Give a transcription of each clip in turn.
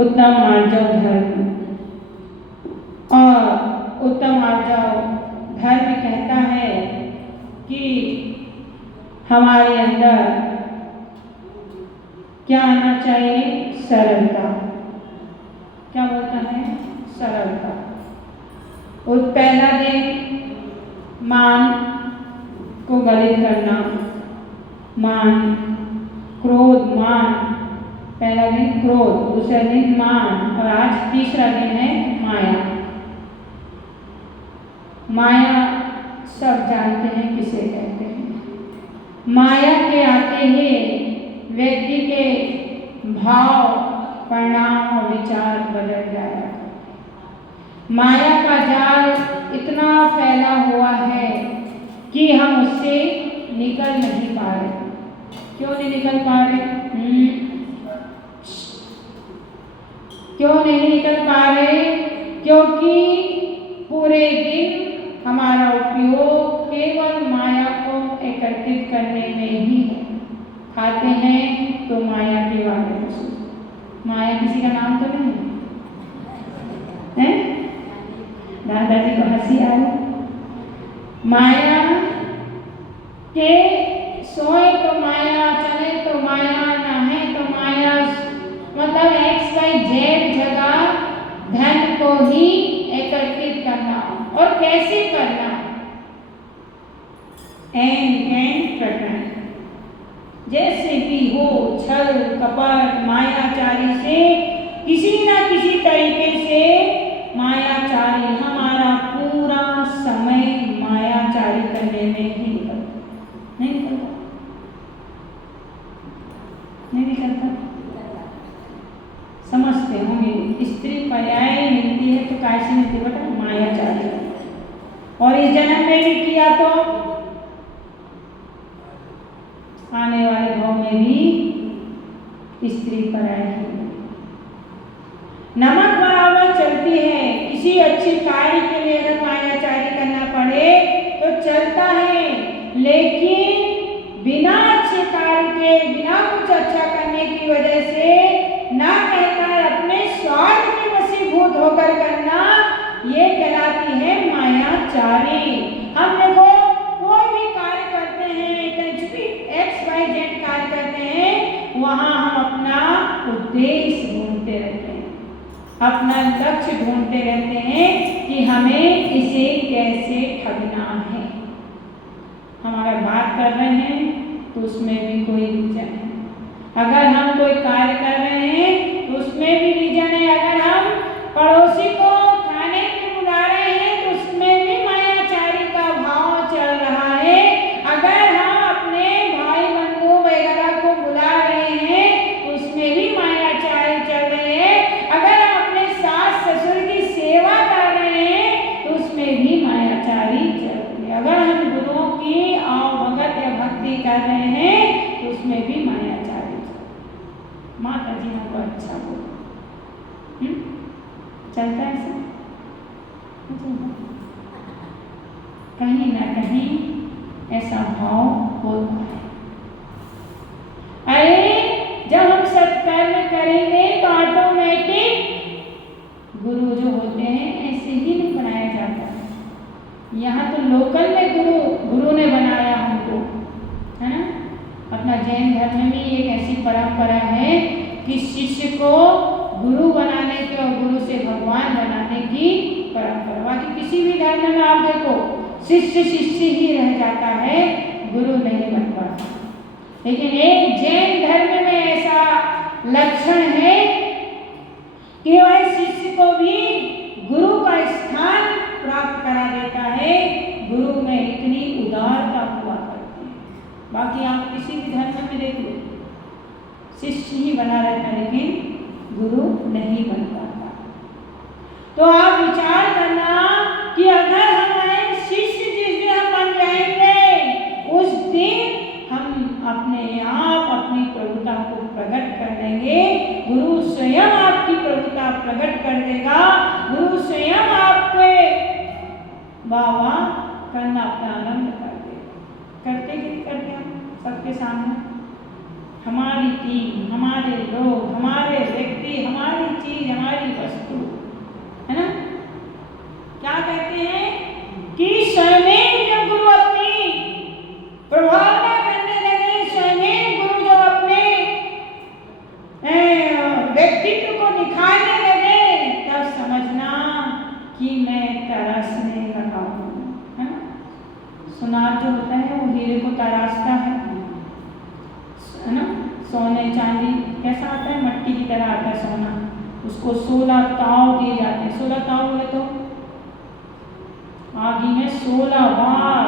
उत्तम आर्जव धर्म। और उत्तम आर्जव धर्म कहता है कि हमारे अंदर क्या आना चाहिए? सरलता। क्या बोलता है? सरलता। और पहला दिन मान को गलित करना, मान, क्रोध, मान। पहला दिन क्रोध, दूसरा दिन मान, और आज तीसरा दिन है माया। माया सब जानते हैं किसे कहते हैं। माया के आते ही व्यक्ति के भाव, परिणाम और विचार बदल जाया। माया का जाल इतना फैला हुआ है कि हम उससे निकल नहीं पा रहे। क्यों नहीं निकल पा रहे? क्यों नहीं निकल पा रहे? क्योंकि पूरे दिन हमारा उपयोग केवल माया को एकत्रित करने में ही है। खाते हैं तो माया के बारे में सोचते। माया किसी का नाम तो नहीं है? दादाजी को हंसी आई। माया के सोए तो माया, चले तो माया, नहाए तो माया, मतलब XYZ जगह धन को ही एकत्रित करना। और कैसे करना? प्रकरण जैसे भी हो, छल कपट मायाचारी से किसी न किसी तरीके से मायाचारी हमारा पूरा समय मायाचारी करने में ही नहीं निकलता। समझते होंगे स्त्री पर्याय मिलती है तो कैसे मिलती है बेटा? मायाचारी। और इस जन्म में भी किया तो आने वाले भाव में भी स्त्री पर्याय है। नमक बराबर चलती है। किसी अच्छे कार्य के लिए अगर मायाचारी करना पड़े तो चलता है, लेकिन बिना अच्छे कार्य के, बिना कुछ अच्छा करने की वजह से ना कहकर अपने स्वार्थ में वशीभूत होकर करना, ये कहलाती है मायाचारी। हम देखो कोई भी कार्य करते हैं, कुछ भी XYZ कार्य करते हैं, वहां हम अपना उद्देश्य ढूंढते रहते हैं, अपना लक्ष्य ढूंढते रहते हैं कि हमें इसे कैसे ठगना है। हम अगर बात कर रहे हैं तो उसमें भी कोई रीजन है। अगर हम कोई कार्य कर रहे हैं तो उसमें भी रीजन है। अगर हम पड़ोसी को खाने पे बुला रहे हैं तो उसमें भी मायाचारी का भाव चल रहा है। अगर हम अपने भाई बंधु वगैरह को बुला रहे हैं तो उसमें भी मायाचारी चल रहे हैं। अगर हम अपने सास ससुर की सेवा कर रहे हैं तो उसमें भी मायाचारी चल रही है। अगर हम गुरुओं की भगत या भक्ति कर रहे हैं तो उसमें भी मायाचारी माता जी हमको अच्छा बोलो चलता है ऐसा? कहीं ना कहीं ऐसा भाव होता है। अरे जब हम सत्कर्म करेंगे तो ऑटोमेटिक गुरु जो होते हैं ऐसे ही नहीं बनाया जाता है। यहाँ तो लोकल में गुरु ने बनाया हमको, है ना? अपना जैन धर्म में एक ऐसी परंपरा है कि शिष्य को गुरु बनाने की और गुरु से भगवान बनाने की परंपरा। बाकी किसी भी धर्म में आप देखो शिष्य शिष्य ही रह जाता है, गुरु नहीं बन पाता। लेकिन एक जैन धर्म में ऐसा लक्षण है कि वह शिष्य को भी गुरु का स्थान प्राप्त करा देता है। गुरु में इतनी उदारता हुआ करती है। बाकी आप किसी भी धर्म में देख लो, शिष्य ही बना रहता है लेकिन गुरु नहीं बन पाता। तो आप विचार करना कि अगर हमारे शिष्य जिस दिन हम बन जाएंगे उस दिन हम अपने आप अपनी प्रभुता को प्रकट कर देंगे। गुरु स्वयं आपकी प्रभुता प्रकट कर देगा। गुरु स्वयं आपके वाह करना अपना आनंद कर देगा। करते कि नहीं करते? हम सबके सामने हमारी टीम, हमारे लोग, हमारे व्यक्ति, हमारी चीज का रास्ता है ना। सोने चांदी कैसा आता है, मट्टी की तरह आता है सोना, उसको 16 ताव दिए जाते हैं। 16 ताव हुए तो आग में 16 बार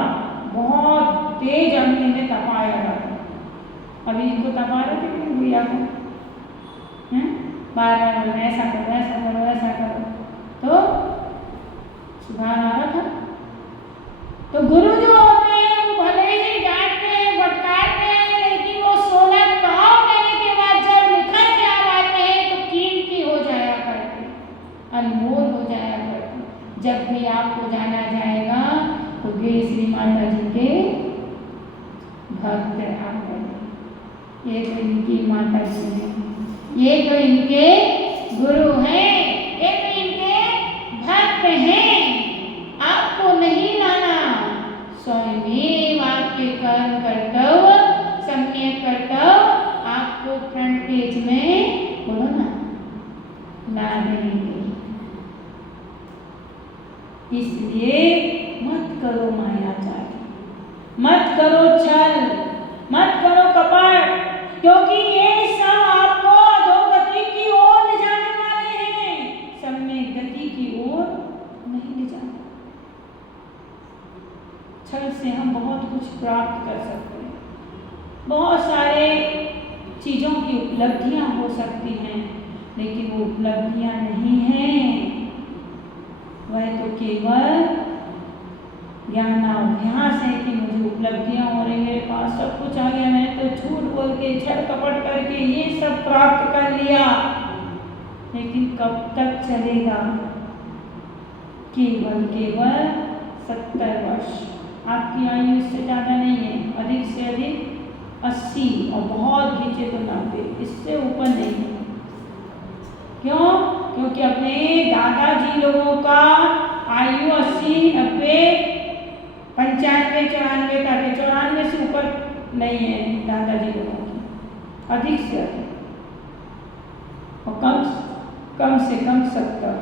बहुत तेज अग्नि में तपाया जाता है। अभी इनको तपा रहे थे कि भैया को बार बार ऐसा करो ऐसा करो ऐसा करो, तो सुधार आ रहा था। तो गुरु जो होते हैं वो भले ही डांटते हैं फटकारते हैं, लेकिन वो 16 ताव देने के बाद जब निकल के आ जाते हैं तो कीमती हो जाया करते, अनमोल हो जाया करते। जब भी आपको जाना जाएगा तो श्री माता जी के भक्त रहा करें। ये तो इनकी माता जी है, ये तो इनके गुरु हैं, ये तो इनके भक्त हैं। आपको नहीं लाना, स्वयं आपके कर्म कर्तव्य सम्यक कर्तव्य आपको फ्रंट पेज में बोलो ना ला देंगे। इसलिए मत करो मायाचार, मत करो छल, मत करो कपट, क्योंकि ये सब आपको अधोगति की ओर ले जाने वाले हैं, सम्यक गति की ओर नहीं ले जाने। छल से हम बहुत कुछ प्राप्त कर सकते हैं, बहुत सारे चीज़ों की उपलब्धियां हो सकती हैं, लेकिन वो उपलब्धियां नहीं हैं, वह तो केवल ज्ञानाभ्यास है कि मुझे उपलब्धियां हो रही, मेरे पास सब कुछ आ गया, मैंने तो झूठ बोल के छल कपट करके ये सब प्राप्त कर लिया, लेकिन कब तक चलेगा? केवल 70 वर्ष, आपकी आयु इससे ज़्यादा नहीं है, अधिक से अधिक 80 और बहुत खींचे तो 90, इससे ऊपर नहीं है। क्यों? क्योंकि अपने दादाजी लोगों का आयु 80, 90, 95, 94 तक है, 94 से ऊपर नहीं है दादाजी लोगों की, अधिक से अधिक, और कम से कम 70,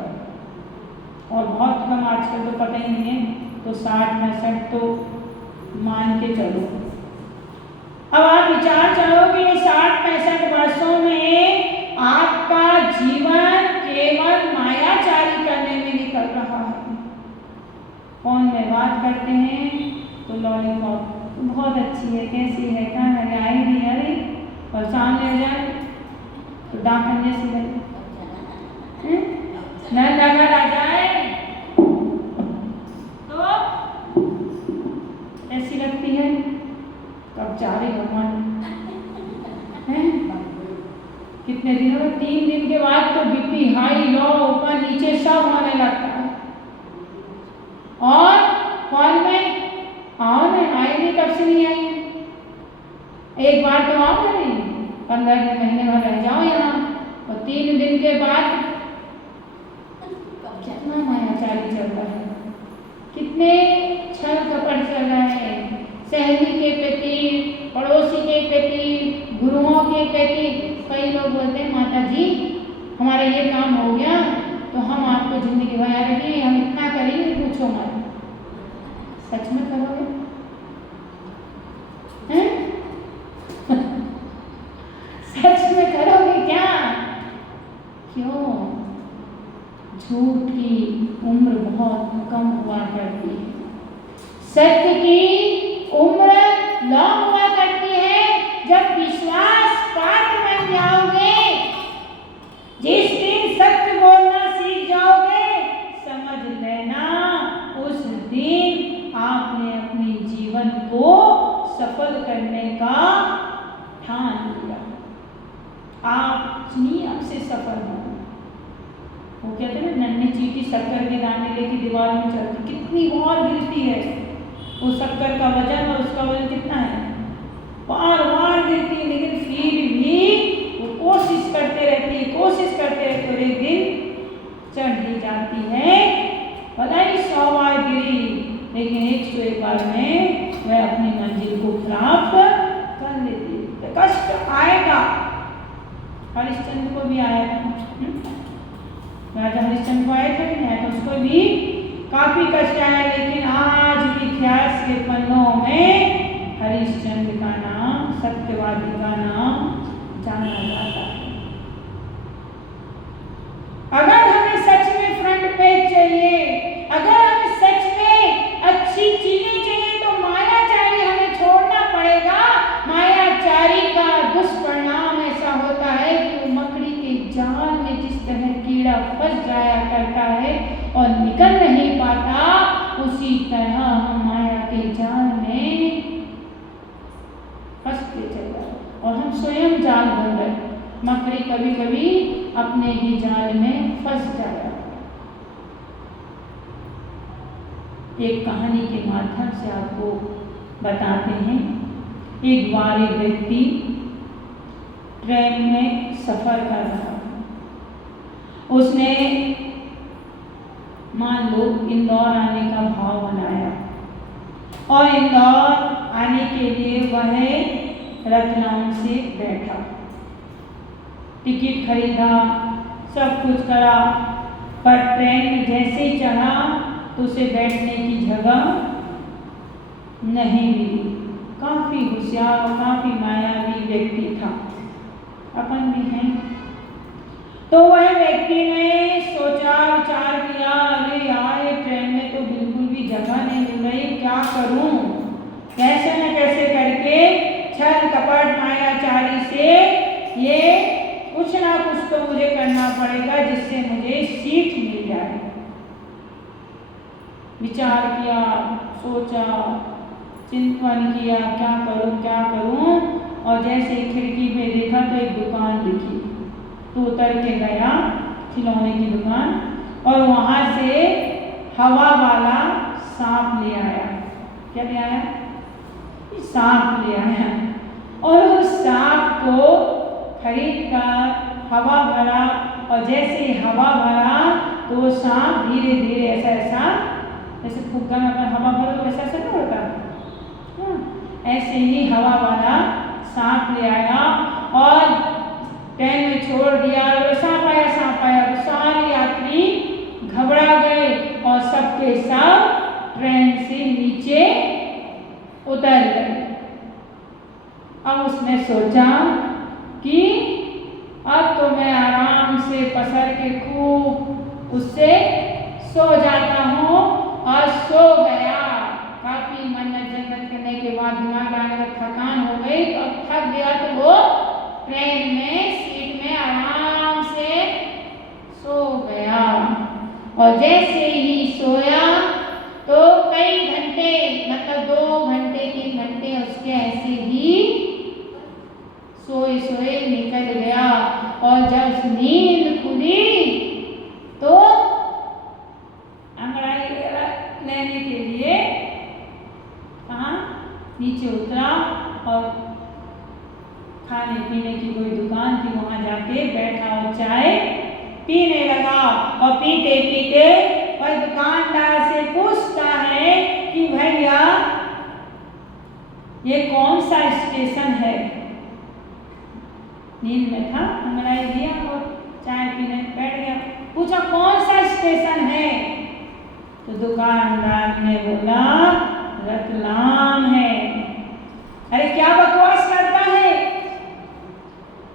और बहुत कम आजकल तो पता ही नहीं है, तो 60-65 तो मान के चलो। अब आप विचार करो कि ये 60-65 वर्षों में आपका जीवन केवल मायाचारी करने में निकल रहा है। फोन में बात करते हैं तो लॉलीपॉप बहुत अच्छी है, कैसी है, कहाँ है, आई भी अरे, और सामने जाए तो डाकन जैसी लगे, न नगर आ जाए तो ऐसी लगती है, कब जा रहे भगवान हैं? कितने दिनों में, 3 दिन के बाद तो बीपी हाई लो ऊपर नीचे सब होने लगता है। और फोन में आओ ना, आएगी कब से नहीं आई, एक बार तो आओ ना, नहीं 15 दिन महीने भर रह जाओ यहाँ, और 3 दिन के बाद कितना मायाचारी चल रहा है, कितने छल कपट चल रहा है, सहेली के प्रति, पड़ोसी के प्रति, गुरुओं के प्रति। कई लोग बोलते हैं माता जी हमारा ये काम हो गया तो हम आपको जिंदगी भर रखेंगे, हम इतना करेंगे पूछो मत। सच में करोगे हैं? सच में करोगे क्या? क्यों? झूठ की उम्र बहुत कम हुआ करती है, सत्य की उम्र लॉन्ग हुआ करती है। जब विश्वास पात्र बन जाओगे, जिस दिन सत्य बोलना सीख जाओगे, समझ लेना उस दिन आपने अपने जीवन को सफल करने का ठान लिया। आप अपनी अब से सफल हो। वो कहते हैं ना, नन्ही चीटी शक्कर के दाने लेके दीवार में चलती, कितनी बार गिरती है, वो शक्कर का वजन और उसका वजन कितना है, बार बार गिरती है, लेकिन फिर भी वो कोशिश करते रहती है, कोशिश करते रहते, और एक दिन चढ़ ही जाती है। भला ही 100 बार गिरी, लेकिन 101 बार में वह अपनी मंजिल को प्राप्त कर लेती है। कष्ट आएगा, हरिश्चंद्र को भी आया था, राजा हरिश्चंद्र को आया था कि नहीं, तो उसको भी काफी कष्ट आया, लेकिन आज भी इतिहास के पन्नों में हरिश्चंद्र का नाम, सत्यवादी का नाम जाना जाता है। अगर हमें सच में फ्रंट पेज चाहिए, अगर हमें सच में अच्छी चीजें चाहिए तो मायाचारी हमें छोड़ना पड़ेगा। मायाचारी का दुष्परिणाम ऐसा होता है कि वो मकड़ी के जाल में जिस तरह कीड़ा फंस जाया करता है और निकल नहीं पाता, उसी तरह हम माया के जाल में फंसते चले जाए और हम स्वयं जाल बन गए। मकड़ी कभी कभी अपने ही जाल में फंस जाया। एक कहानी के माध्यम से आपको बताते हैं। एक बार एक व्यक्ति ट्रेन में सफर कर रहा था। उसने मान लो इंदौर आने का भाव बनाया और इंदौर आने के लिए वह रतलाम से बैठा, टिकट खरीदा, सब कुछ करा, पर ट्रेन में जैसे ही चढ़ा तो उसे बैठने की जगह नहीं मिली। काफी होशियार, काफी मायावी व्यक्ति था, अपन भी हैं। तो वह व्यक्ति ने सोचा, विचार किया, अरे यार ये ट्रेन में तो बिल्कुल भी जगह नहीं मिल रही, क्या करूं? कैसे न कैसे करके छल कपट मायाचारी से ये कुछ ना कुछ तो मुझे करना पड़ेगा जिससे मुझे सीट मिल जाए। विचार किया, सोचा, चिंतन किया, क्या करूं। और जैसे खिड़की पे देखा तो एक दुकान दिखी, तो उतर के गया, खिलौने की दुकान, और वहां से हवा वाला सांप ले आया। क्या ले आया? सांप ले आया और उस सांप को खरीद कर हवा भरा, और जैसे ही हवा भरा तो वो सांप धीरे धीरे ऐसा जैसे फुग्गा में अगर हवा भरो तो ऐसा नहीं होता, ऐसे ही हवा वाला सांप ले आया और ट्रेन में छोड़ दिया। और सांप आया तो सारे यात्री घबरा गए और सबके सब ट्रेन से नीचे उतर गए। अब उसने सोचा कि अब तो मैं आराम से पसर के खूब उससे सो जाता हूँ, और सो गया। काफी मन्नत जन्नत करने के बाद दिमाग आने का थकान हो गई, तो अब थक गया तो वो ट्रेन में सीट में आराम से सो गया। और जैसे ही सोया तो कई घंटे, मतलब 2 घंटे 3 घंटे उसके ऐसे ही सोए निकल गया। और जब नींद खुली तो अंगड़ाई लेने के लिए कहाँ नीचे उतरा और खाने पीने की कोई दुकान थी, वहां जाके बैठा और चाय पीने लगा। और पीते पीते वह दुकानदार से पूछता है कि भैया ये कौन सा स्टेशन है? नींद में था, अंगड़ाई लिया और चाय पीने बैठ गया। पूछा कौन सा स्टेशन है? तो दुकानदार ने बोला रतलाम है। अरे क्या बकवास करता है,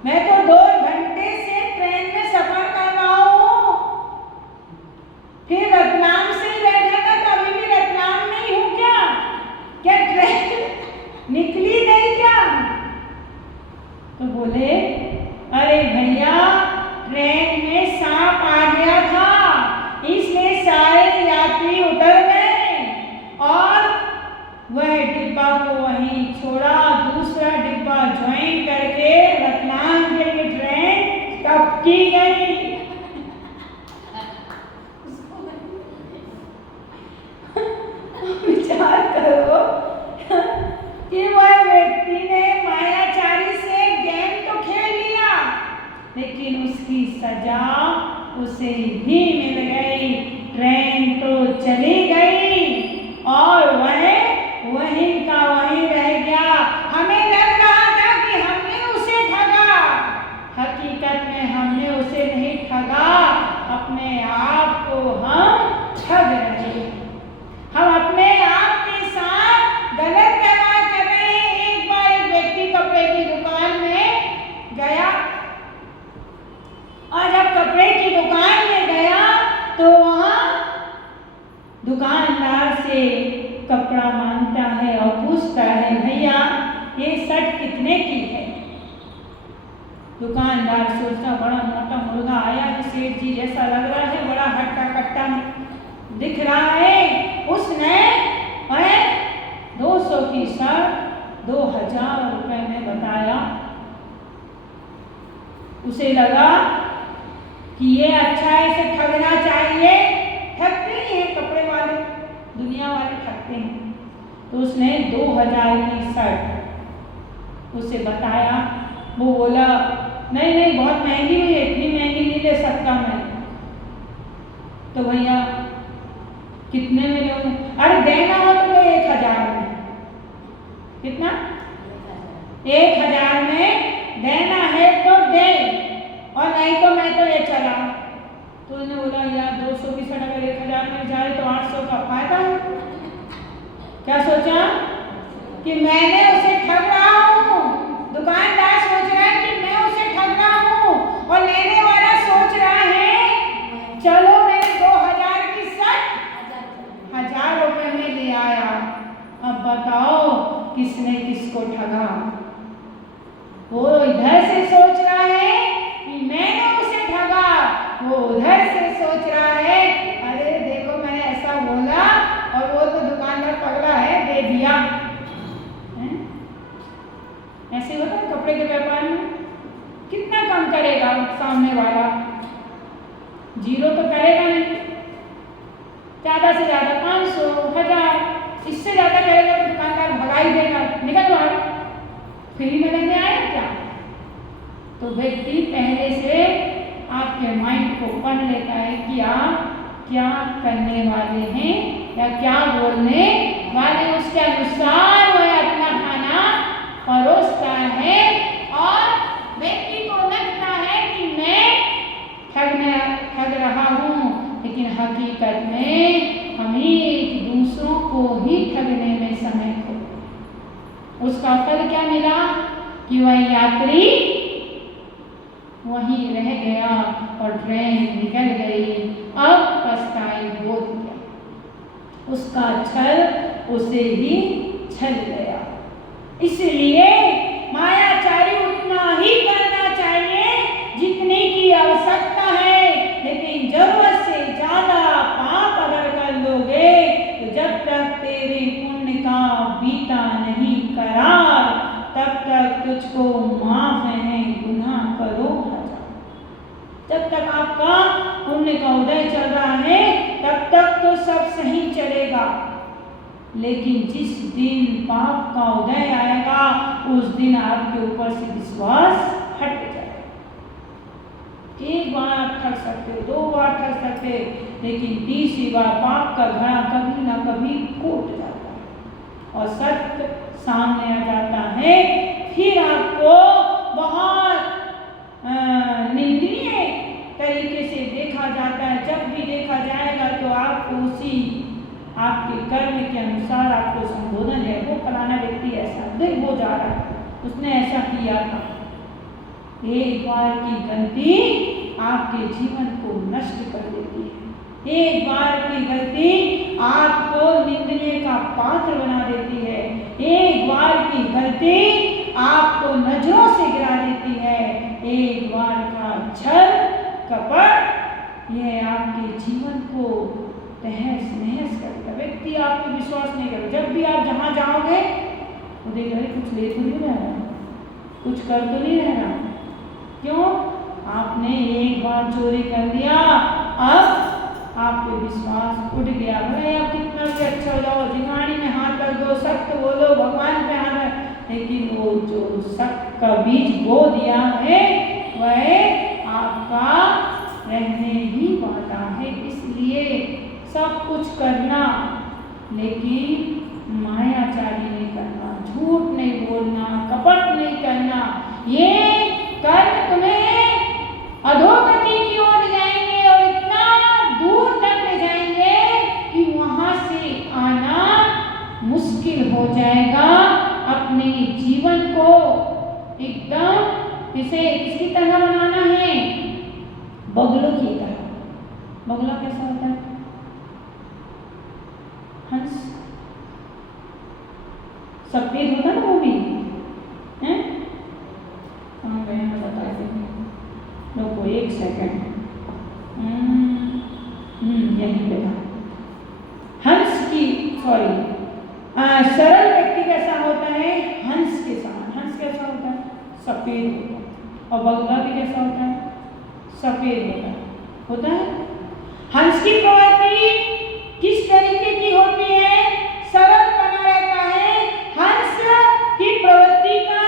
मैं तो 2 घंटे से ट्रेन में सफर कर रहा हूँ, फिर रतलाम से ही बैठा था तो अभी भी रतलाम में ही हूँ क्या? क्या ट्रेन निकली नहीं क्या? तो बोले अरे भैया ट्रेन में सांप आ गया था, इसलिए सारे यात्री उतर गए और वह डिब्बा को वहीं छोड़ा, दूसरा डिब्बा ज्वाइन करके रतलाम के लिए ट्रेन कब की गई। विचार करो कि वह व्यक्ति ने मायाचारी से गेम तो खेल लिया, लेकिन उसकी सजा उसे भी मिल गई। ट्रेन तो चली गई और वह वहीं का वहीं रह गया। हमें लग रहा था कि हमने उसे ठगा, हकीकत में हमने उसे नहीं ठगा, अपने आप को हम ठग रहे हैं। हम अपने आप के साथ गलत व्यवहार कर रहे हैं। दुकानदार से कपड़ा मांगता है और पूछता है, भैया ये शर्ट कितने की है? दुकानदार सोचता, बड़ा मोटा मुर्गा आया है, सेठ जी जैसा लग रहा है, बड़ा हट्टा कट्टा दिख रहा है। उसने 200 की शर्ट 2000 रुपए में बताया। उसे लगा कि ये अच्छा है, इसे ठगना चाहिए। ठगते ही हैं कपड़े वाले, दुनिया वाले ठगते हैं। तो उसने 2000 की शर्ट उसे बताया। वो बोला, नहीं नहीं बहुत महंगी हुई है, इतनी महंगी नहीं ले सकता मैं। तो भैया कितने में लोगे? अरे देना हो तो 1000 में। कितना? 1000 में देना है तो दे, और नहीं तो मैं तो ये चला। तो उसने बोला, यार 200 की शर्ट अगर 1000 में जाए तो 800 का फायदा है। क्या सोचा कि मैंने उसे ठग रहा हूँ। दुकानदार सोच रहा है कि मैं उसे ठग रहा हूँ, और लेने वाला सोच रहा है चलो मैंने 2000 की शर्ट 1000 रुपए में ले आया। अब बताओ किसने किसको ठगा? वो इधर से सोच रहा है कि मैंने उसे ठगा, वो उधर से सोच रहा है अरे देखो मैंने ऐसा बोला और वो तो दुकानदार पगला है, दे दिया। ऐसे होता है कपड़े के व्यापार में। कितना कम करेगा सामने वाला? 0 तो करेगा नहीं, ज्यादा से ज्यादा 500, 1000, इससे ज्यादा करेगा तो दुकानदार भगा ही देगा, निकल बाहर, फ्री में लेने आया क्या? तो व्यक्ति पहले से आपके माइंड को पढ़ लेता है कि आप क्या करने वाले हैं या क्या बोलने वाले, उसके अनुसार वह अपना खाना परोसता है। और व्यक्ति को लगता है कि मैं ठग रहा हूँ, लेकिन हकीकत में हम एक दूसरों को ही ठगने में समय खो। उसका फल क्या मिला कि वह यात्री वहीं रह गया और ट्रेन निकल गई। अब पछताई हो गया, उसका छल उसे ही छल गया। इसलिए मायाचारी उतना ही करना चाहिए जितने की आवश्यकता है, लेकिन जरूरत से ज्यादा पाप अगर कर लोगे तो जब तक तेरे पुण्य का बीता नहीं करार, तब तक तुझको माफ है, गुनाह करो हजार। जब तक आपका पुण्य का उदय चल रहा है तब तक तो सब सही चलेगा, लेकिन जिस दिन पाप का उदय आएगा उस दिन आपके ऊपर से विश्वास हट जाएगा। एक बार आप ठग सकते हो, 2 बार ठग सकते हो, लेकिन तीसरी बार पाप का घड़ा कभी ना कभी फूट जाता है और सत्य सामने आ जाता है। फिर आपको बहुत निंदनीय तरीके से देखा जाता है। जब भी देखा जाएगा तो आपको उसी आपके कर्म के अनुसार आपको संबोधन है, वो फलाना व्यक्ति ऐसा, देख वो जा रहा है, उसने ऐसा किया था। एक बार की गलती आपके जीवन को नष्ट कर देती है। एक बार की गलती आपको निंदनीय का पात्र बना देती है। एक बार की गलती आपको नजरों से गिरा देती है। एक बार का छल कपट यह आपके जीवन को तहस नहस करेगा। व्यक्ति आप पे विश्वास नहीं करेगा। जब भी आप जहाँ जाओगे वो देखेगा कुछ ले तो नहीं रहा, कुछ कर तो नहीं रहा। क्यों? आपने एक बार चोरी कर दिया, अब आप पे विश्वास उठ गया। भले आप कितना भी अच्छा हो जाओ, जिहानी में हाथ रख दो, सत्य बोलो, भगवान पे हाथ रख, लेकिन वो जो सत्य का बीज बो दिया है वह आपका रहने ही वाला है। इसलिए सब कुछ करना, लेकिन मायाचारी नहीं करना, झूठ नहीं बोलना, कपट नहीं करना। ये कर्म तुम्हें अधोगति की ओर ले जाएंगे और इतना दूर तक ले जाएंगे कि वहां से आना मुश्किल हो जाएगा। अपने जीवन को एकदम इसे किसकी तरह बनाना है? बगुलों की तरह। बगुला कैसा होता है? सफेद होता ना वो भी है। मैं बता देंगे, रुको एक सेकंड। यहीं पे था। हंस की सरल व्यक्ति कैसा होता है? हंस के समान। हंस कैसा होता है? सफेद होता है। और बगुला भी कैसा होता है? सफेद होता है। हंस की प्रवृत्ति किस तरीके की होती है? सरल बना रहता है। हंस की प्रवृत्ति का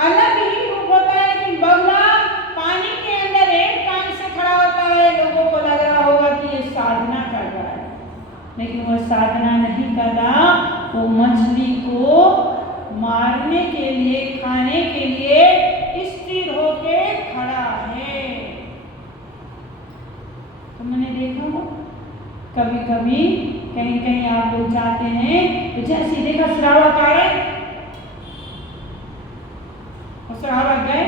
अलग ही रूप होता है, लेकिन बगुला पानी के अंदर एक टांग से खड़ा होता है। लोगों को लग रहा होगा कि ये साधना कर रहा है, लेकिन वो साधना नहीं कर रहा। वो मछली को मारने के लिए, खाने के लिए स्थिर होके खड़ा है। तो मैंने देखा हो कभी कभी कहीं कहीं आप लोग जाते हैं तो जैसे देखा श्रावक आ रहे, श्रावक गए,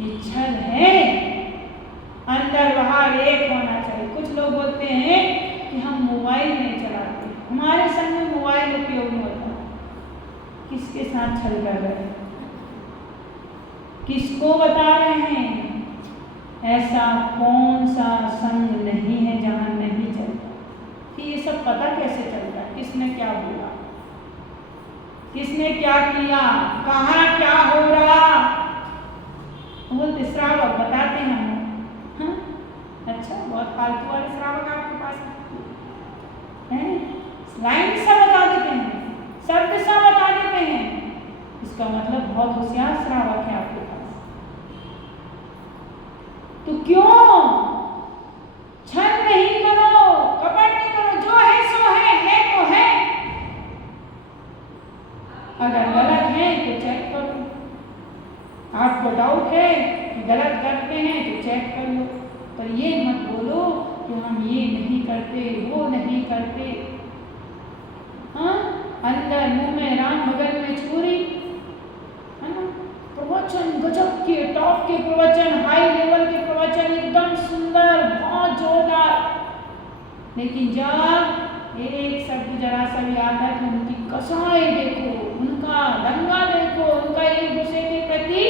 ये छल है। अंदर बाहर एक होना चाहिए। कुछ लोग बोलते हैं कि हम मोबाइल नहीं चलाते, हमारे संग में मोबाइल उपयोग नहीं होता। किसके साथ छल कर रहे हैं? किसको बता रहे हैं? ऐसा कौन सा संग नहीं है जहां नहीं चलता? कि ये सब पता कैसे चलता है? किसने क्या बोला, किसने क्या किया, कहाँ क्या हो रहा? बोलते श्रावक बताते हैं हम। अच्छा, बहुत फालतू वाले श्रावक आपके पास हैं? लाइन सा बता देते हैं, शब्द सा बता देते हैं, इसका मतलब बहुत होशियार श्रावक है आपके पास। तो क्यों छल नहीं करो, कपट नहीं करो। जो है सो है तो है। अगर गलत है तो चेक करो। आपको डाउट है कि गलत करते हैं तो चेक कर लो, पर ये मत बोलो कि हम ये नहीं करते, वो नहीं करते। हाँ, अंदर मुंह में राम, बगल में छुरी, है ना? प्रवचन गजब के, टॉप के प्रवचन, हाई लेवल के प्रवचन, एकदम सुंदर, बहुत जोरदार। लेकिन जब एक शब्द जरा सा भी आता है तो उनकी कसाई देखो, उनका दंगा देखो, उनका एक दूसरे के प्रति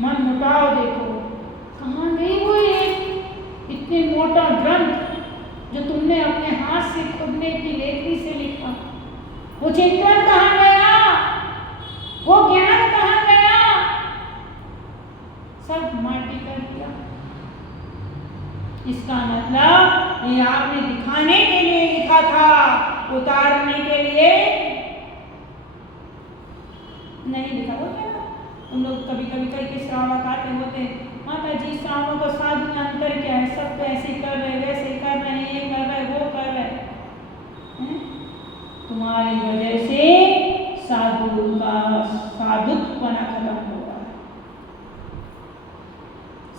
मन मुटाव देखो। कहाँ गई वो एक इतने मोटा ग्रंथ जो तुमने अपने हाथ से खुद ने की लेखनी से लिखा? वो चिंतन कहाँ गया? वो ज्ञान कहाँ गया? सब माटी कर दिया। इसका मतलब ये आपने दिखाने के लिए लिखा था, उतारने के लिए नहीं लिखा। हो क्या तुम लोग कभी कभी कई श्रावक आते होते, माता जी श्रावक और साधु में अंतर क्या है? सब तो ऐसे कर रहे, वैसे कर रहे, ये कर रहे, वो कर रहे। तुम्हारी वजह से साधु का साधुत्वपना खत्म होगा।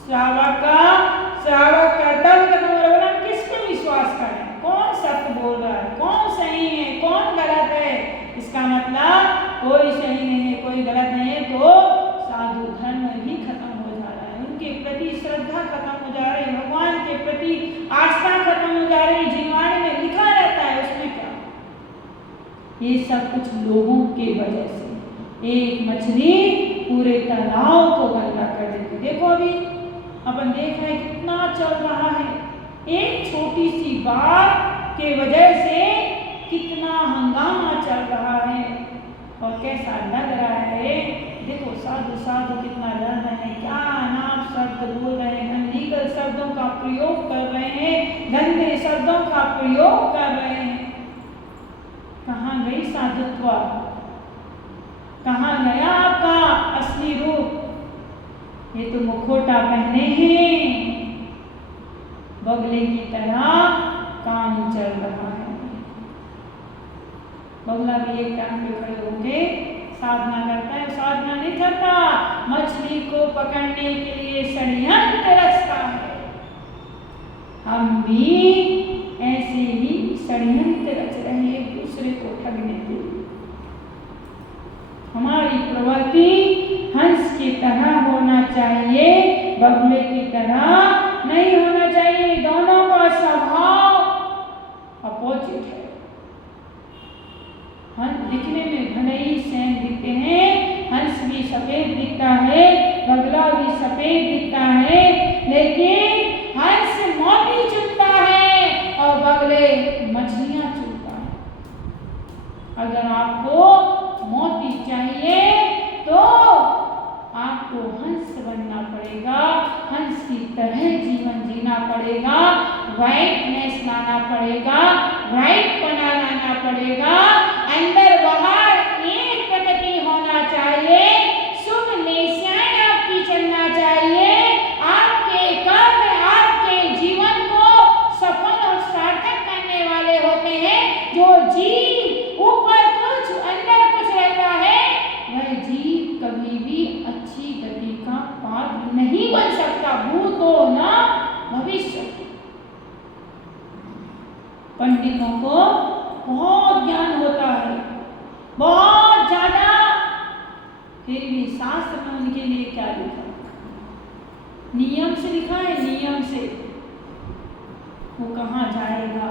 श्रावक कर्तव्य खत्म हो रहा है। किस पे विश्वास करें? कौन सत्य बोल रहा है, कौन सही है, कौन गलत है? इसका मतलब कोई सही नहीं है, कोई गलत नहीं है, तो साधु धर्म भी खत्म हो जा रहा है। उनके प्रति श्रद्धा खत्म हो जा रही है, भगवान के प्रति आस्था खत्म हो जा रही है। जिनवाणी में लिखा रहता है, उसमें क्या? ये सब कुछ लोगों की वजह से। एक मछली पूरे तालाब को गंदा कर देती। देखो अभी अपन देख रहे हैं कितना चल रहा है। एक छोटी सी बात के वजह से कितना हंगामा चल रहा है और कैसा लग रहा है। देखो साधु साधु कितना लड़ रहे हैं, क्या नाम शब्द बोल रहे हैं, अनलीगल शब्दों का प्रयोग कर रहे हैं, गंदे शब्दों का प्रयोग कर रहे हैं। कहाँ गई साधुत्व? कहाँ गया आपका असली रूप? ये तो मुखोटा पहने हैं, बगले की तरह काम चल रहा है। बगला भी एक टांग पे खड़े होके साधना करता है, साधना नहीं करता, मछली को पकड़ने के लिए षड्यंत्र रचता है। हम भी ऐसे ही षड्यंत्र रच रहे हैं एक दूसरे को ठगने के लिए। हमारी प्रवृत्ति हंस की तरह होना चाहिए, बगुले की तरह नहीं होना चाहिए। दोनों का स्वभाव दिखने में भले ही सेम दिखते हैं, हंस भी सफेद दिखता है, बगला भी सफेद दिखता है, लेकिन हंस मोती चुनता है और बगले मछलियां चुनता है। अगर आपको मोती चाहिए तो आपको हंस बनना पड़ेगा, हंस की तरह जीवन जीना पड़ेगा, ब्राइटनेस लाना पड़ेगा, ब्राइटपना लाना पड़ेगा, अंदर बाहर एक प्रकृति होना चाहिए, शुभ निशान आपकी चलना चाहिए। आपके कर्म आपके जीवन को सफल और सार्थक करने वाले होते हैं। जो जीव ऊपर कुछ अंदर कुछ रहता है, वह जीव कभी भी अच्छी गति का पात्र नहीं बन सकता, भूतो न भविष्य। पंडितों को बहुत ज्ञान होता है, बहुत ज्यादा, फिर भी शास्त्र में उनके लिए क्या लिखा, नियम से लिखा है, नियम से वो कहाँ जाएगा।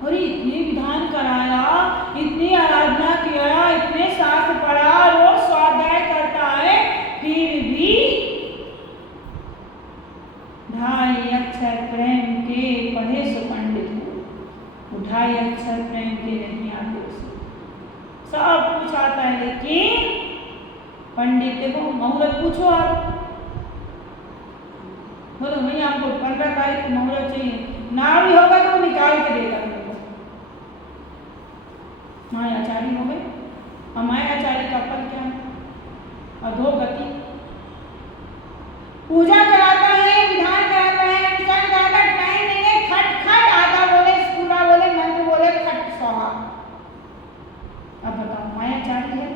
और इतने विधान कराया, इतनी आराधना किया, इतने शास्त्र पढ़ा, रोज स्वाध्याय करता है, फिर भी 2.5 अक्षर प्रेम के पढ़े सो पंडित हो, 2.5 अक्षर प्रेम के नहीं आते उसे, सब कुछ आता है, लेकिन पंडित देखो मुहूर्त पूछो आप, बोलो नहीं आपको 15 तारीख को मुहूर्त चाहिए, ना भी होगा तो निकाल के देगा मेरे को। मायाचारी हो गए, और मायाचारी का फल क्या है, अधोगति। पूजा कराता है, विधान कराता है, विचार कराता है, टाइम नहीं है, खट खट आधा बोले, पूरा बोले, मंत्र बोले, खट स्वाहा। अब बताओ मायाचारी है,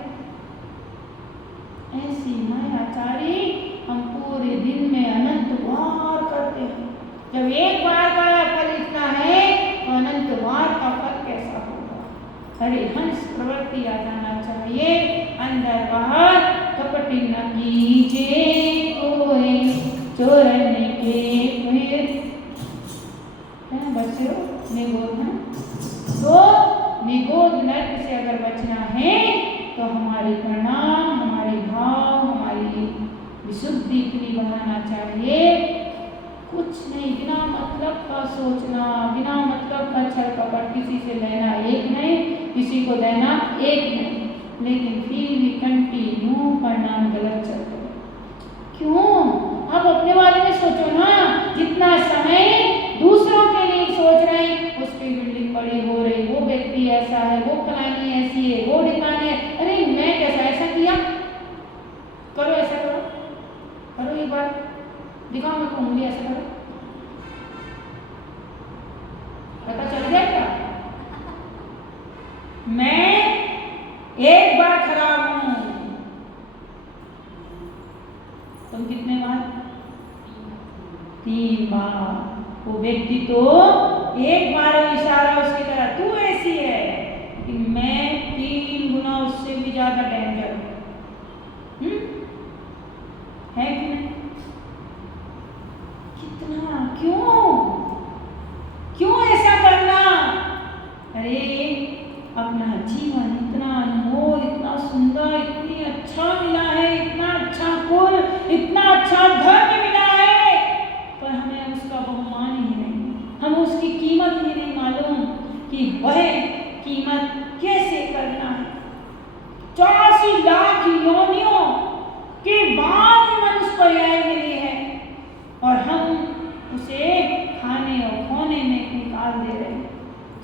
ऐसी मायाचारी हम पूरे दिन में अनंत बार करते हैं। जब एक बार का फल इतना है तो अनंत बार का फल कैसा होगा। हरे हंस प्रवृत्ति आ जाना चाहिए, अंदर बाहर कपटी न कीजिए कोई, चोरन के फिर बच्चे हो निगोद है, तो निगोद नृत्य से अगर बचना है तो हमारी प्रणाम, हमारे भाव, हमारी विशुद्धि के लिए बढ़ाना चाहिए। कुछ नहीं, बिना मतलब का सोचना, बिना मतलब का छल कपट, किसी से लेना एक नहीं, किसी को देना एक नहीं, लेकिन फिर भी कंटिन्यू परिणाम गलत चलते हैं। क्यों? आप अपने बारे में सोचो ना, जितना समय दूसरों के लिए सोच रहे हैं, उसकी बिल्डिंग बड़ी हो रही, वो व्यक्ति ऐसा है, वो फलानी ऐसी है, वो ठिकाने है, अरे मैं कैसा ऐसा किया, करो ऐसा करो, करो एक बार दिखाओ मेरे को उंगली, ऐसा करो, पता चल गया क्या? मैं एक बार खराब हूं, तुम कितने बार? 3 बार। वो व्यक्ति तो एक बार इशारा उसकी तरह, तू ऐसी है, लेकिन मैं 3 गुना उससे भी ज्यादा डेंजर हूं, है कि नहीं? कितना, क्यों ऐसा करना? अरे अपना जीवन इतना अनमोल, इतना सुंदर, इतनी अच्छा मिला है, इतना अच्छा कुल, इतना अच्छा धर्म मिला है, पर हमें उसका बहुमान ही नहीं, हमें उसकी कीमत ही नहीं मालूम कि वह कीमत कैसे करना है। 84 लाख योनियों के बाद मनुष्य पर्याय मिली है, और हम उसे खाने और खोने में निकाल दे रहे हैं।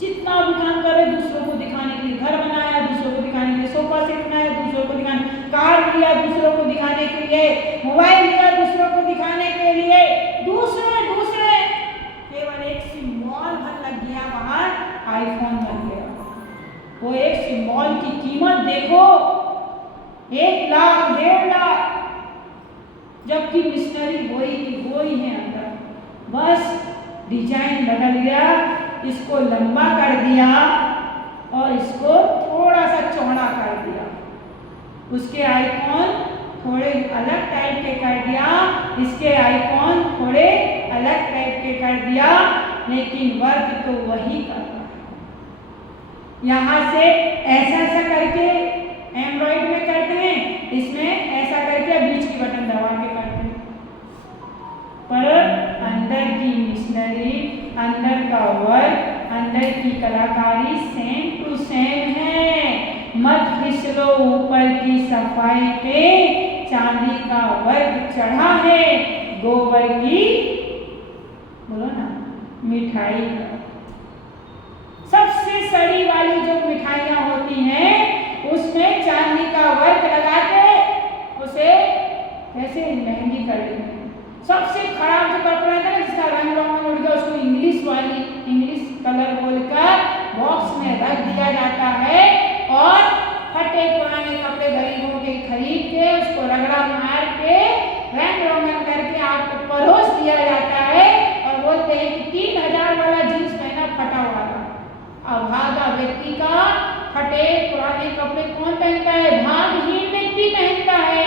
जितना भी काम कर रहे, दूसरों को दिखाने के लिए घर बनाया, दूसरों को दिखाने के लिए सोफा सेट बनाया, दूसरों को दिखाने कार लिया, दूसरों को दिखाने के लिए मोबाइल लिया, दूसरों को दिखाने के लिए दूसरे केवल एक सिंबल भर लग गया, बाहर आईफोन बन गया। वो एक सिंबल की कीमत देखो, 1 लाख 1.5 लाख, जबकि मिशनरी वही है अंदर, बस डिजाइन बदल गया, इसको लंबा कर दिया और इसको थोड़ा सा चौड़ा कर दिया, उसके आइकॉन थोड़े अलग टाइप के कर दिया, इसके आइकॉन थोड़े अलग टाइप के कर दिया, लेकिन वर्क तो वही कर रहा है। यहाँ से ऐसा ऐसा करके एंड्रॉइड में करते हैं, इसमें ऐसा करके बीच की बटन दबा के करते हैं। पर अंदर की मिशनरी, अंदर का वर्क, अंदर की कलाकारी सेम टू सेम है। मत फिसलो ऊपर की सफाई पे, चांदी का वर्क चढ़ा है गोबर की, बोलो ना, मिठाई का। सबसे सड़ी वाली जो मिठाइयाँ होती हैं उसमें चांदी का वर्क लगा के उसे कैसे महंगी कर देते हैं। सबसे खराब जो कपड़ा है ना जिसका रंग रोगन उड़ गया, उसको इंग्लिश कलर बोलकर बॉक्स में रख दिया जाता है और फटे पुराने कपड़े गरीबों के खरीद के उसको रगड़ा मार के रंग रोगन करके आपको परोस दिया जाता है और बोलते हैं कि 3000 वाला जींस पहना फटा हुआ था। अभागा व्यक्ति का फटे पुराने कपड़े कौन पहनता है? भागहीन व्यक्ति पहनता है,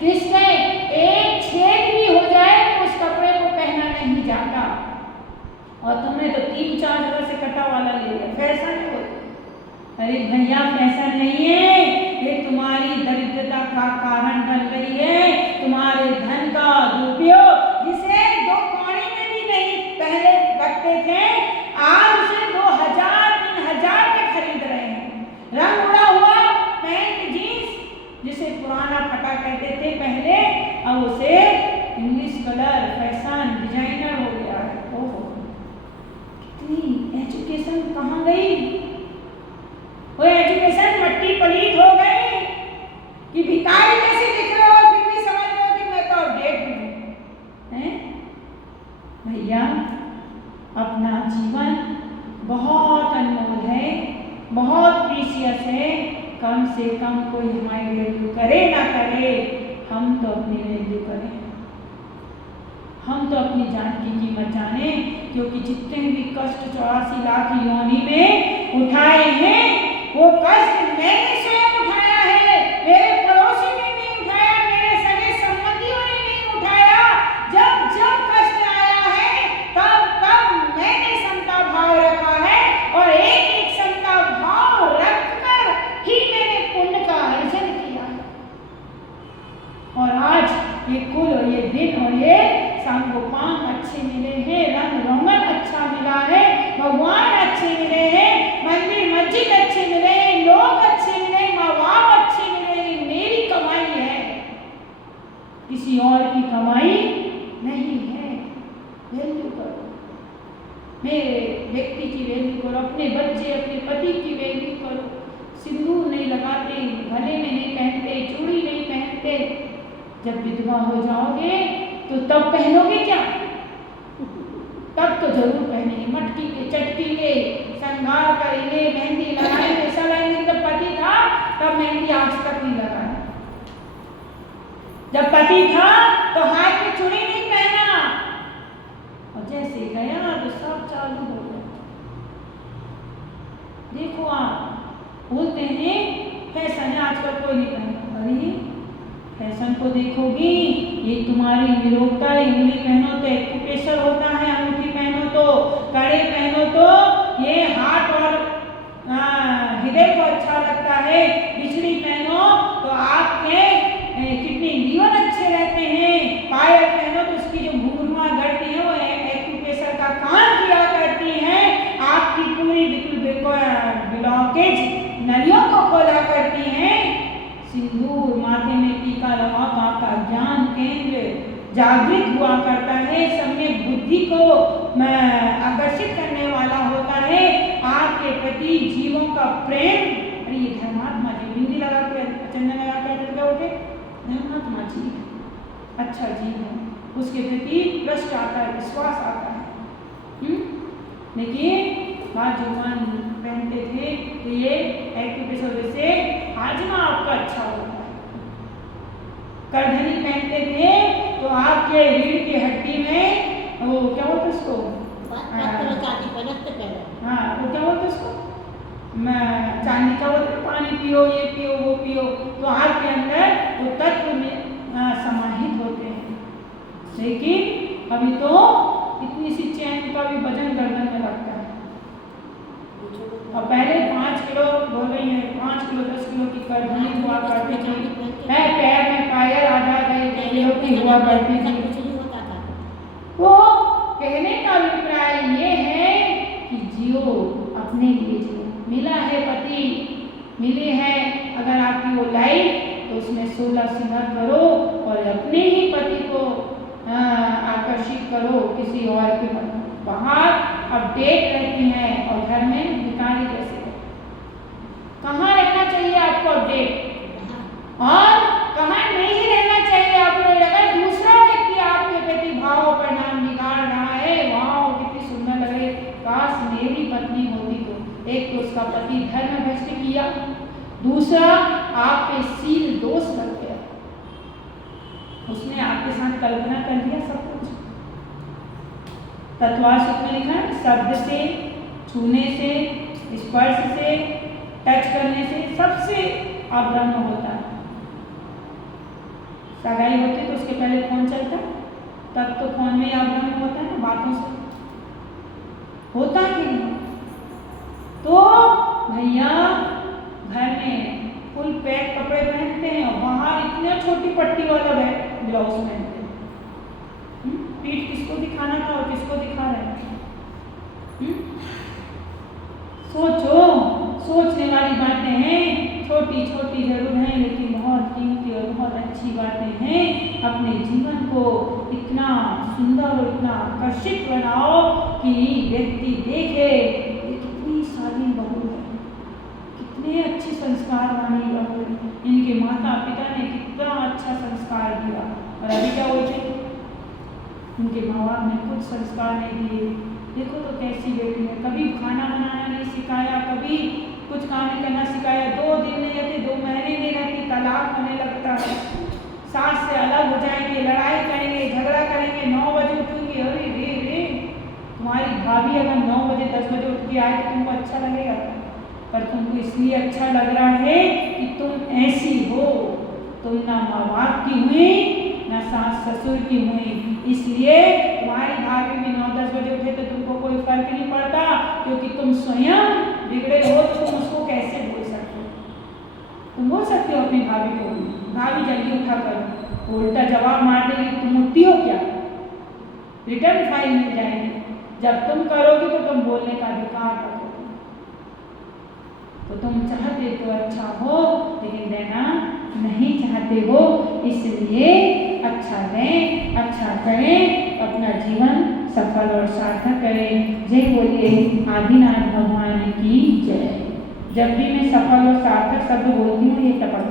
जिसमें एक छेद भी हो जाए तो उस कपड़े को पहना नहीं जाता। और तुमने तो 3-4 जगह से कटा वाला ले लिया, फैशन है। अरे भैया फैशन नहीं है, ये तुम्हारी दरिद्रता का कारण बन रही है, तुम्हारे धन का दुरुपयोग। जिसे 2 कौड़ी में भी नहीं पहले रखते थे, आज उसे 2000-3000 में खरीद रहे हैं। रंग उड़ा हुआ पैंट जींस जिसे पुराना फटा कहते थे पहले, अब उसे इंग्लिश कलर फैशन डिजाइनर हो गया है। ओहो, कितनी एजुकेशन कहाँ गई? वो एजुकेशन मट्टी पलीत हो गई कि भिखारी कैसे दिख रहे हो फिर भी समझ रहे हो कि मैं तो अपडेट हूँ। भैया अपना जीवन बहुत अनमोल है, बहुत प्रीशियस है। कम से कम कोई हमारी वैल्यू करे ना करे, हम तो अपनी वैल्यू करें, हम तो अपनी जान की कीमत जाने। क्योंकि जितने भी कष्ट 84 लाख योनि में उठाए हैं वो कष्ट मैंने स्वयं उठाया है, मेरे पड़ोसी ने नहीं उठाया, मेरे सगे संबंधियों ने नहीं उठाया। जब जब कष्ट आया है तब तब मैंने समता भाव रखा है और एक समता भाव रखकर ही मैंने पुण्य का अर्जन किया। और आज ये कुल और ये दिन और ये सांगोपांग अच्छे मिले हैं, रंग रोगन अच्छा मिला है, भगवान अच्छे मिले हैं, मंदिर मस्जिद अच्छे मिले हैं, लोग अच्छे मिले, माँ बाप अच्छे मिले। मेरी कमाई है, किसी और की कमाई नहीं है। वैल्यू करो, मेरे व्यक्ति की वैल्यू करो, अपने बच्चे अपने पति की वैल्यू करो। सिंदूर नहीं लगाते, गले में नहीं पहनते, चूड़ी नहीं पहनते, जब विधवा हो जाओगे तो तब पहनोगे क्या? तब तो जरूर पहनेंगे, मटकी के चटकीले श्रृंगार करेंगे, मेहंदी लगाएंगे, सब आएंगे। जब पति था तब मेहंदी आज तक नहीं लगाया, जब पति था तो हाथ में चूड़ी नहीं पहना, और जैसे गया तो सब चालू हो गया। देखो आप बोलते हैं फैशन है आजकल, कोई नहीं पहनता। अरे फैशन को देखोगी, ये तुम्हारी निरोगता। इंगली पहनो तो एक्यूप्रेशर होता है, अंगूठी पहनो तो, कड़े पहनो तो ये हाथ और हृदय को अच्छा लगता है, बिछड़ी पहनो तो आपके कितने लीवर अच्छे रहते हैं, पायल पहनो तो उसकी जो घुंघरुआं गढ़ती है वो एक्यूप्रेशर का काम किया करती हैं, आपकी पूरी ब्लॉकेज नलियों को खोला करती हैं। सिंदूर माथे में टीका लगा तो आपका ज्ञान केंद्र जागृत हुआ करता है, सम्यक बुद्धि को आकर्षित करने वाला होता है, आपके प्रति जीवों का प्रेम। अरे ये धर्मात्मा जी बिंदी लगा के चंदन लगा के क्या होते? धर्मात्मा जी अच्छा जीव है, उसके प्रति ट्रस्ट आता है, विश्वास आता है। देखिए बाजूमान पहनते थे तो ये एक्यूप्रेशर से हाजमा आपका अच्छा होता है। करधनी पहनते थे तो आपके रीढ़ की हड्डी में वो क्या होता है उसको, हाँ वो क्या होता है उसको, चांदी का होता है, पानी पियो, ये पियो, वो पियो, तो आपके अंदर वो तत्व में समाहित होते हैं। लेकिन अभी तो इतनी सी चैन का भी वजन गर्दन में लगता है। और पहले 5 किलो बोल रही है, 5 किलो 10 किलो की कर्जनी हुआ करती थी, है पैर में पायल आधा किलो की हुआ करती थी। तो कहने का अभिप्राय ये है कि जियो, अपने लिए जियो। मिला है पति, मिली है अगर आपकी वो लाइफ, तो उसमें 16 श्रृंगार करो और अपने ही पति को आकर्षित करो किसी और के मन। बाहर अपडेट रहती हैं और घर में भिखारी जैसे। कहाँ रहना चाहिए आपको अपडेट और कहाँ नहीं रहना चाहिए आपको। अगर दूसरा व्यक्ति आपके प्रति भाव परिणाम बिगाड़ रहा है, वाह कितनी सुंदर लगे, काश मेरी पत्नी होती तो। एक तो उसका पति धर्म भ्रष्ट किया, दूसरा आप पे सील दोष लग गया, उसने आपके साथ कल्पना कर दिया सब कुछ। तत्वार सूत्र में लिखा है शब्द से, छूने से, स्पर्श से, टच करने से सबसे अब्रह्म होता है। सगाई होती तो उसके पहले फोन चलता, तब तो फोन में अब्रह्म होता है ना, बातों से होता कि नहीं। तो भैया घर में फुल पैक कपड़े पहनते हैं और बाहर इतने छोटी पट्टी वाला ब्लाउज पहनते हैं। पीठ किसको दिखाना था और किसको दिखा रहे हैं। सोचो, सोचने वाली बातें हैं, छोटी छोटी जरूर हैं लेकिन बहुत कीमती और बहुत अच्छी बातें हैं। अपने जीवन को इतना सुंदर और इतना आकर्षित बनाओ कि व्यक्ति देखे ये कितनी शालीन बहू है, कितने अच्छे संस्कार वाली बहू है, इनके माता पिता ने कितना अच्छा संस्कार दिया। और अभी क्या होते, उनके माँ बाप ने कुछ संस्कार नहीं दिए। देखो तो कैसी बेटी है, कभी खाना बनाना नहीं सिखाया, कभी कुछ काम नहीं करना सिखाया, 2 दिन नहीं रहती, 2 महीने नहीं रहती, तलाक होने लगता है, सास से अलग हो जाएंगे, लड़ाई करेंगे, झगड़ा करेंगे, 9 बजे उठेंगे। अरे रे रे, तुम्हारी भाभी अगर 9 बजे 10 बजे उठ के आए तो तुमको अच्छा लगेगा, पर तुमको इसलिए अच्छा लग रहा है कि तुम ऐसी हो, तुम ना माँ बाप की हुई ना सास ससुर की हुई, इसलिए तुम्हारी भाभी भी 9-10 बजे उठे तो तुमको कोई फर्क नहीं पड़ता, क्योंकि तुम स्वयं बिगड़े हो तो तुम उसको कैसे बोल सकते हो। तुम बोल सकते हो अपनी भाभी को, भाभी जल्दी उठा करो, उल्टा जवाब मार देगी तुम उठती हो क्या, रिटर्न फाइल मिल जाएगी। जब तुम करोगे तो तुम बोलने का अधिकार रखोगे। तो तुम चाहते तो अच्छा हो लेकिन देना नहीं चाहते हो, इसलिए अच्छा दें, अच्छा करें, अपना जीवन सफल और सार्थक करें। जय बोलिए आदिनाथ भगवान की जय। जब भी मैं सफल और सार्थक शब्द बोलती हूँ ये टपक